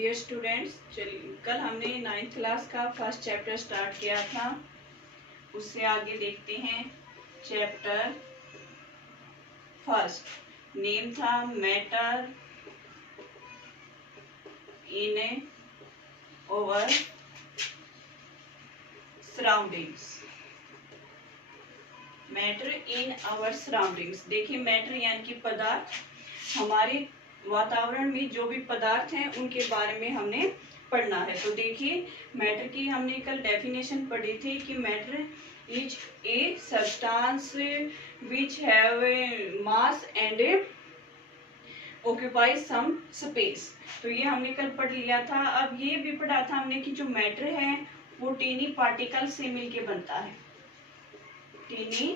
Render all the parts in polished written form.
Dear students, चलिए कल हमने 9th क्लास का फर्स्ट चैप्टर स्टार्ट किया था। उससे आगे देखते हैं। चैप्टर फर्स्ट नेम था matter in our surroundings. Matter in our surroundings. देखिए, मैटर यानी कि पदार्थ, हमारे वातावरण में जो भी पदार्थ हैं उनके बारे में हमने पढ़ना है। तो देखिए, मैटर की हमने कल डेफिनेशन पढ़ी थी कि matter is a substance which have mass and occupy some space. तो ये हमने कल पढ़ लिया था। अब ये भी पढ़ा था हमने कि जो मैटर है वो टीनी पार्टिकल से मिलके बनता है। टीनी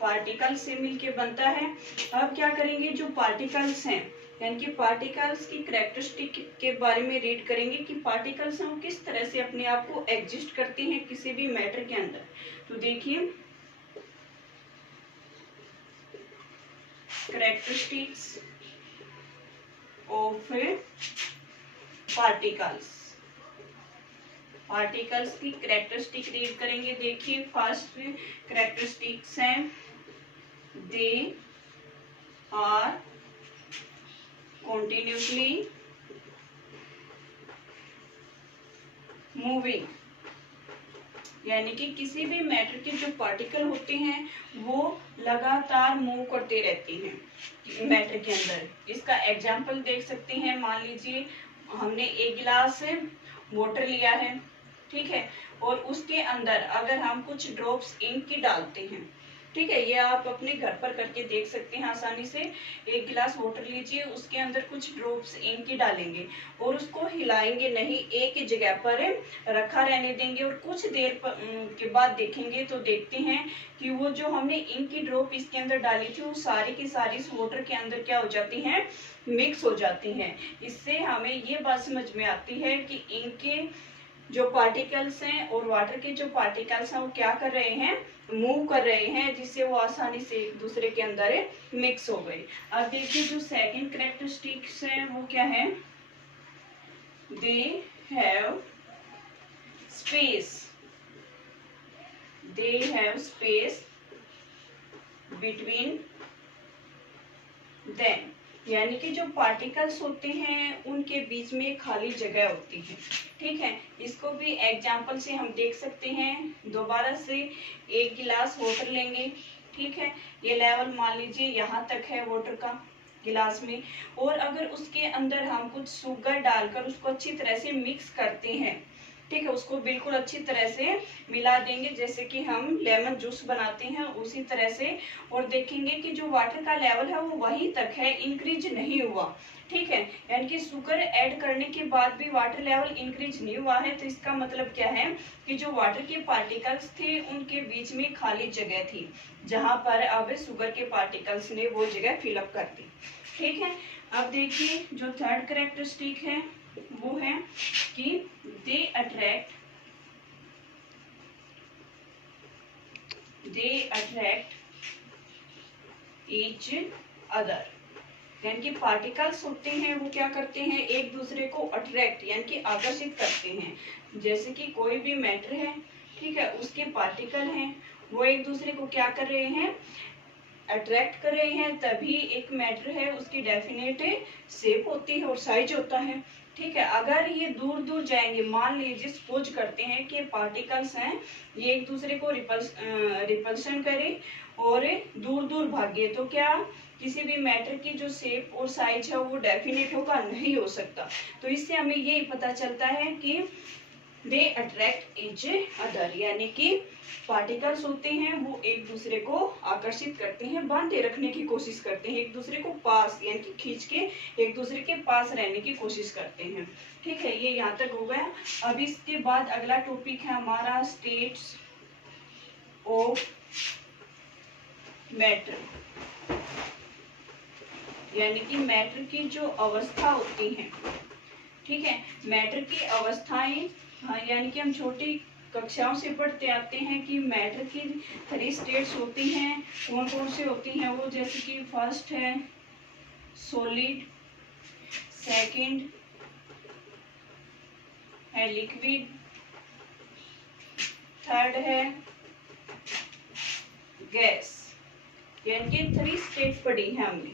पार्टिकल से मिलके बनता है। अब क्या करेंगे, जो पार्टिकल्स हैं यानी कि पार्टिकल्स की कैरेक्टरिस्टिक के बारे में रीड करेंगे कि पार्टिकल्स हम किस तरह से अपने आप को एग्जिस्ट करते हैं किसी भी मैटर के अंदर। तो देखिए, कैरेक्टरिस्टिक्स ऑफ पार्टिकल्स। पार्टिकल्स की कैरेक्टरिस्टिक रीड करेंगे। देखिए, फर्स्ट कैरेक्टरिस्टिक्स हैं, दे आर continuously मूविंग। यानी कि किसी भी मैटर के जो पार्टिकल होते हैं वो लगातार मूव करते रहते हैं मैटर के अंदर। इसका एग्जाम्पल देख सकते हैं। मान लीजिए हमने एक गिलास वाटर लिया है, ठीक है, और उसके अंदर अगर हम कुछ ड्रॉप्स इंक की डालते हैं, ठीक है, ये आप अपने घर पर करके देख सकते हैं आसानी से। एक गिलास वाटर लीजिए, उसके अंदर कुछ ड्रॉप्स इंक की डालेंगे और उसको हिलाएंगे नहीं, एक ही जगह पर रखा रहने देंगे और कुछ देर के बाद देखेंगे तो देखते हैं कि वो जो हमने इंक की ड्रॉप इसके अंदर डाली थी वो सारी की सारी इस वाटर के अंदर क्या हो जाती हैं, मिक्स हो जाती हैं। इससे हमें ये बात समझ में आती है कि इंक के जो पार्टिकल्स हैं और वाटर के जो पार्टिकल्स हैं वो क्या कर रहे हैं, मूव कर रहे हैं, जिससे वो आसानी से एक दूसरे के अंदर मिक्स हो गए। अब देखिए, जो सेकंड कैरेक्टरिस्टिक्स है वो क्या है, they have space. They have space between them. यानी कि जो पार्टिकल्स होते हैं उनके बीच में खाली जगह होती है, ठीक है। इसको भी एग्जाम्पल से हम देख सकते हैं। दोबारा से एक गिलास वाटर लेंगे, ठीक है, ये लेवल मान लीजिए यहाँ तक है वाटर का गिलास में, और अगर उसके अंदर हम कुछ शुगर डालकर उसको अच्छी तरह से मिक्स करते हैं, ठीक है, उसको बिल्कुल अच्छी तरह से मिला देंगे जैसे कि हम लेमन जूस बनाते हैं उसी तरह से, और देखेंगे कि जो वाटर का लेवल है वो वहीं तक है, इंक्रीज नहीं हुआ, ठीक है। यानी कि शुगर ऐड करने के बाद भी वाटर लेवल इंक्रीज नहीं हुआ है। तो इसका मतलब क्या है कि जो वाटर के पार्टिकल्स थे उनके बीच में खाली जगह थी, जहां पर अब शुगर के पार्टिकल्स ने वो जगह फिलअप कर दी, ठीक है। अब देखिए, जो थर्ड कैरेक्टरिस्टिक है वो है कि दे अट्रैक्ट ईच अदर। यानी कि पार्टिकल्स होते हैं वो क्या करते हैं, एक दूसरे को अट्रैक्ट यानी कि आकर्षित करते हैं। जैसे कि कोई भी मैटर है, ठीक है, उसके पार्टिकल हैं वो एक दूसरे को क्या कर रहे हैं, अट्रैक्ट कर रहे हैं। तभी एक मैटर है उसकी डेफिनेट शेप होती है और साइज होता है, ठीक है। अगर ये दूर दूर जाएंगे, मान लीजिए सपोज करते हैं कि पार्टिकल्स हैं ये एक दूसरे को रिपल्शन करें और दूर दूर भागे, तो क्या किसी भी मैटर की जो शेप और साइज है वो डेफिनेट होगा, नहीं हो सकता। तो इससे हमें यही पता चलता है कि दे अट्रैक्ट ईच अदर, यानी कि पार्टिकल्स होते हैं वो एक दूसरे को आकर्षित करते हैं, बांधे रखने की कोशिश करते हैं, एक दूसरे को पास यानी कि खींच के एक दूसरे के पास रहने की कोशिश करते हैं, ठीक है। ये यहाँ तक हो गया। अब इसके बाद अगला टॉपिक है हमारा स्टेट्स ऑफ मैटर। यानी कि मैटर की जो अवस्था होती है, ठीक है, मैटर की अवस्थाएं, यानी कि हम छोटी कक्षाओं से पढ़ते आते हैं कि मैटर की 3 स्टेट्स होती हैं। कौन कौन से होती हैं वो, जैसे कि फर्स्ट है सॉलिड, सेकंड है लिक्विड, थर्ड है गैस। यानी कि 3 स्टेट पढ़ी है हमने,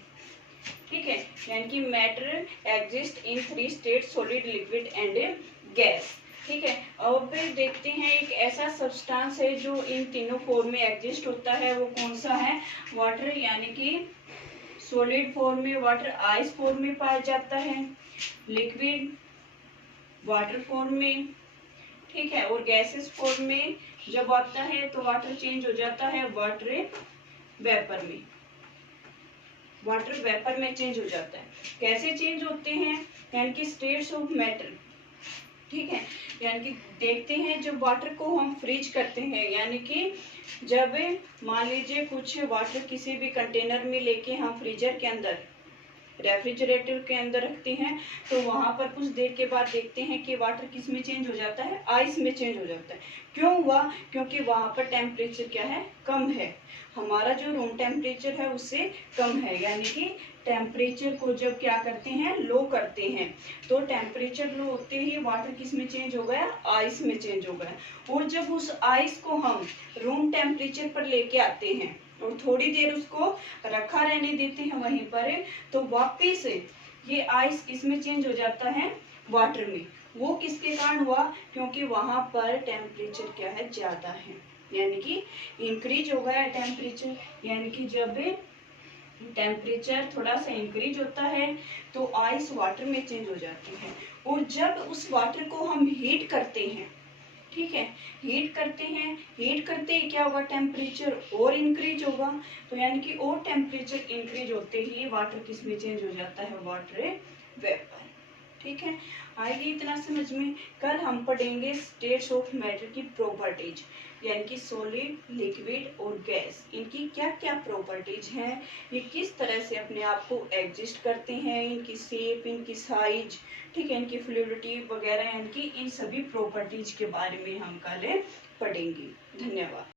ठीक है। यानी कि matter exist in 3 state, solid, liquid and gas, ठीक है। अब देखते हैं एक ऐसा सब्सटेंस है जो इन तीनों फॉर्म में एग्जिस्ट होता है, वो कौन सा है? वाटर, यानी कि सॉलिड फॉर्म में वाटर आइस फॉर्म में पाया जाता है, लिक्विड वाटर फॉर्म में, ठीक है, और गैसेस फॉर्म में जब आता है तो वाटर चेंज हो जाता है वाटर वेपर में, वाटर वेपर में चेंज हो जाता है। कैसे चेंज होते हैं? यानी कि स्टेट्स ऑफ मैटर, ठीक है। यानी कि देखते हैं जब वाटर को हम फ्रीज करते हैं, यानी कि जब मान लीजिए कुछ वाटर किसी भी कंटेनर में लेके हम फ्रीजर के अंदर, रेफ्रिजरेटर के अंदर रखते हैं, तो वहां पर कुछ देर के बाद देखते हैं कि वाटर किस में चेंज हो जाता है? आइस में चेंज हो जाता है। क्यों हुआ? क्योंकि वहां पर टेम्परेचर क्या है? कम है, हमारा जो रूम टेम्परेचर है उससे कम है। यानी कि टेम्परेचर को जब क्या करते हैं? लो करते हैं, तो टेम्परेचर लो होते ही वाटर किस में चेंज हो गया? आइस में चेंज हो गया। और जब उस आइस को हम रूम टेम्परेचर पर लेके आते हैं और थोड़ी देर उसको रखा रहने देते हैं वहीं पर, तो वापिस ये आइस किसमें चेंज हो जाता है? वाटर में। वो किसके कारण हुआ? क्योंकि वहां पर टेम्परेचर क्या है? ज्यादा है, यानी कि इंक्रीज हो गया टेम्परेचर। यानी कि जब टेम्परेचर थोड़ा सा इंक्रीज होता है तो आइस वाटर में चेंज हो जाती है। और जब उस वाटर को हम हीट करते हैं, ठीक है, हीट करते हैं, हीट करते ही क्या होगा? टेम्परेचर और इंक्रीज होगा। तो यानी कि और टेम्परेचर इंक्रीज होते ही वाटर किस में चेंज हो जाता है? वाटर वेपर, ठीक है। आएगी इतना समझ में? कल हम पढ़ेंगे स्टेट्स ऑफ मैटर की प्रॉपर्टीज, यानी कि सॉलिड, लिक्विड और गैस, इनकी क्या क्या प्रॉपर्टीज हैं, ये किस तरह से अपने आप को एग्जिस्ट करते हैं, इनकी शेप, इनकी साइज, ठीक है, इनकी फ्लूइडिटी वगैरह, यानी कि इन सभी प्रॉपर्टीज के बारे में हम कल पढ़ेंगे। धन्यवाद।